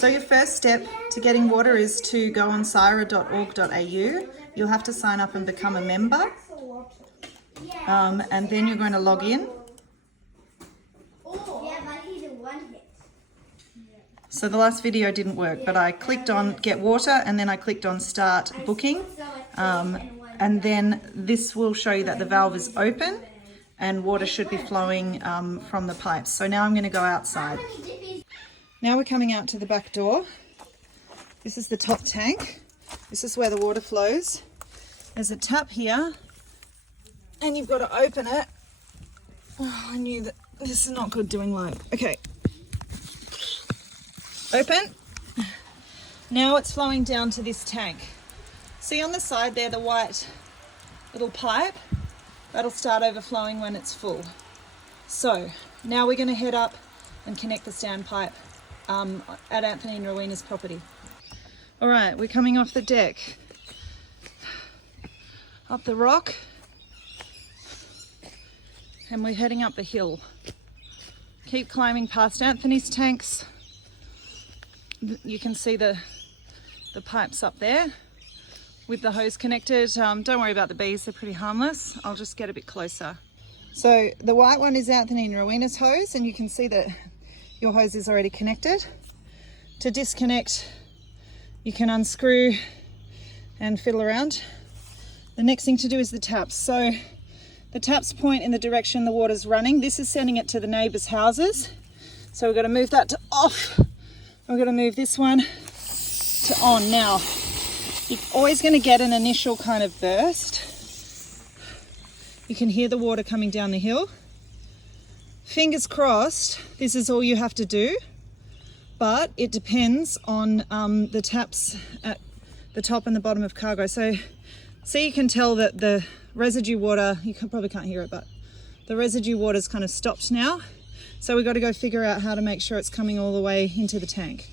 So your first step to getting water is to go on sira.org.au. You'll have to sign up and become a member. And then you're going to log in. So the last video didn't work, but I clicked on get water and then I clicked on start booking. And then this will show you that the valve is open and water should be flowing from the pipes. So now I'm going to go outside. Now we're coming out to the back door. This is the top tank. This is where the water flows. There's a tap here and you've got to open it. Oh, I knew that this is not good doing live. Okay. Open. Now it's flowing down to this tank. See on the side there, the white little pipe? That'll start overflowing when it's full. So now we're going to head up and connect the standpipe at Anthony and Rowena's property. All right, we're coming off the deck, up the rock, and we're heading up the hill. Keep climbing past Anthony's tanks. You can see the pipes up there with the hose connected. Don't worry about the bees, they're pretty harmless. I'll just get a bit closer. So the white one is Anthony and Rowena's hose, and you can see that your hose is already connected. To disconnect, you can unscrew and fiddle around. The next thing to do is the taps. So the taps point in the direction the water's running. This is sending it to the neighbours' houses. So we've got to move that to off. We're going to move this one to on. Now, you're always going to get an initial kind of burst. You can hear the water coming down the hill. Fingers crossed, this is all you have to do, but it depends on the taps at the top and the bottom of Cargo. So you can tell that the residue water, probably can't hear it, but the residue water's kind of stopped now. So we've got to go figure out how to make sure it's coming all the way into the tank.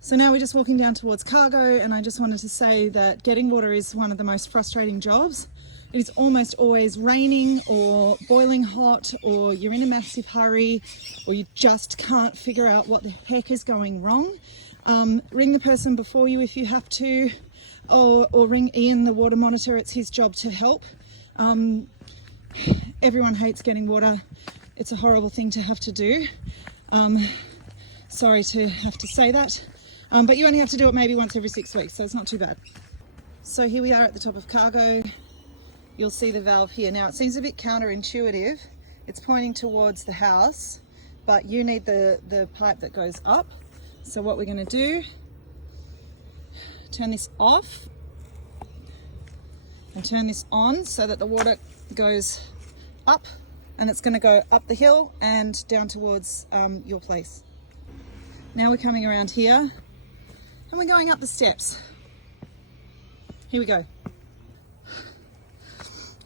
So now we're just walking down towards Cargo, and I just wanted to say that getting water is one of the most frustrating jobs. It is almost always raining or boiling hot, or you're in a massive hurry, or you just can't figure out what the heck is going wrong. Ring the person before you if you have to, or ring Ian, the water monitor. It's his job to help. Everyone hates getting water. It's a horrible thing to have to do. Sorry to have to say that. But you only have to do it maybe once every 6 weeks, so it's not too bad. So here we are at the top of Cargo. You'll see the valve here. Now it seems a bit counterintuitive. It's pointing towards the house, but you need the pipe that goes up. So what we're going to do, turn this off and turn this on so that the water goes up, and it's going to go up the hill and down towards your place. Now we're coming around here and we're going up the steps. Here we go.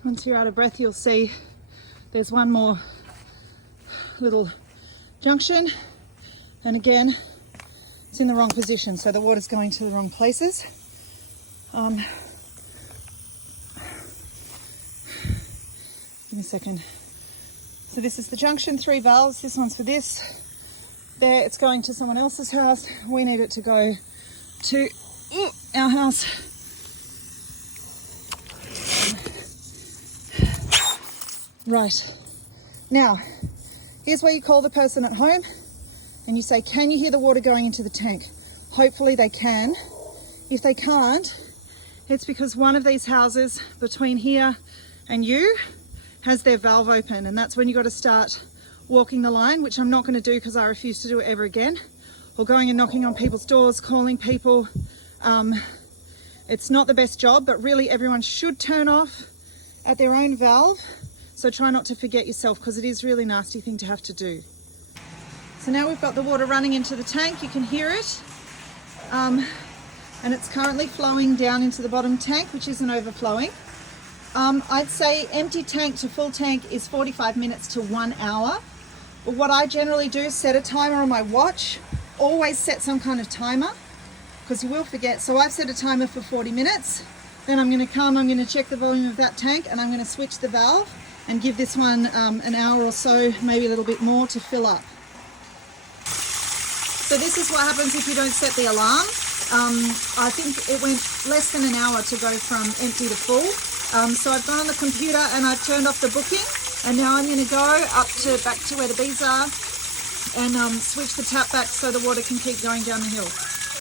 Once you're out of breath, you'll see there's one more little junction, and again it's in the wrong position, so the water's going to the wrong places. Give me a second. So this is the junction, 3 valves. This one's for this. There, it's going to someone else's house. We need it to go to our house. Right, now here's where you call the person at home and you say, can you hear the water going into the tank? Hopefully they can. If they can't, it's because one of these houses between here and you has their valve open, and that's when you got to start walking the line, which I'm not going to do because I refuse to do it ever again, or going and knocking on people's doors, calling people. It's not the best job, but really everyone should turn off at their own valve. So try not to forget yourself, because it is a really nasty thing to have to do. So now we've got the water running into the tank. You can hear it. And it's currently flowing down into the bottom tank, which isn't overflowing. I'd say empty tank to full tank is 45 minutes to 1 hour. But what I generally do is set a timer on my watch. Always set some kind of timer, because you will forget. So I've set a timer for 40 minutes. Then I'm going to check the volume of that tank, and I'm going to switch the valve and give this one an hour or so, maybe a little bit more, to fill up. So this is what happens if you don't set the alarm. I think it went less than an hour to go from empty to full. So I've gone on the computer and I've turned off the booking, and now I'm going to go back to where the bees are and switch the tap back so the water can keep going down the hill.